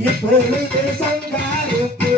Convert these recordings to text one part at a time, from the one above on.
If we leave this unguarded,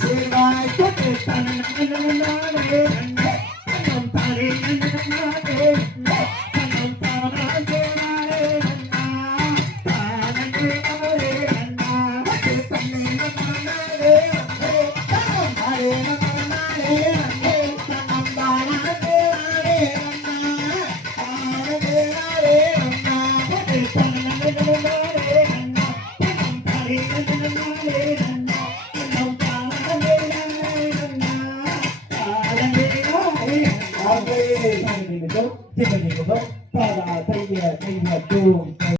சேவாய் கொட்டு தன்னை ông cái thầy mình một chút thì mình một lúc ta là thầy thầy nhà chuồng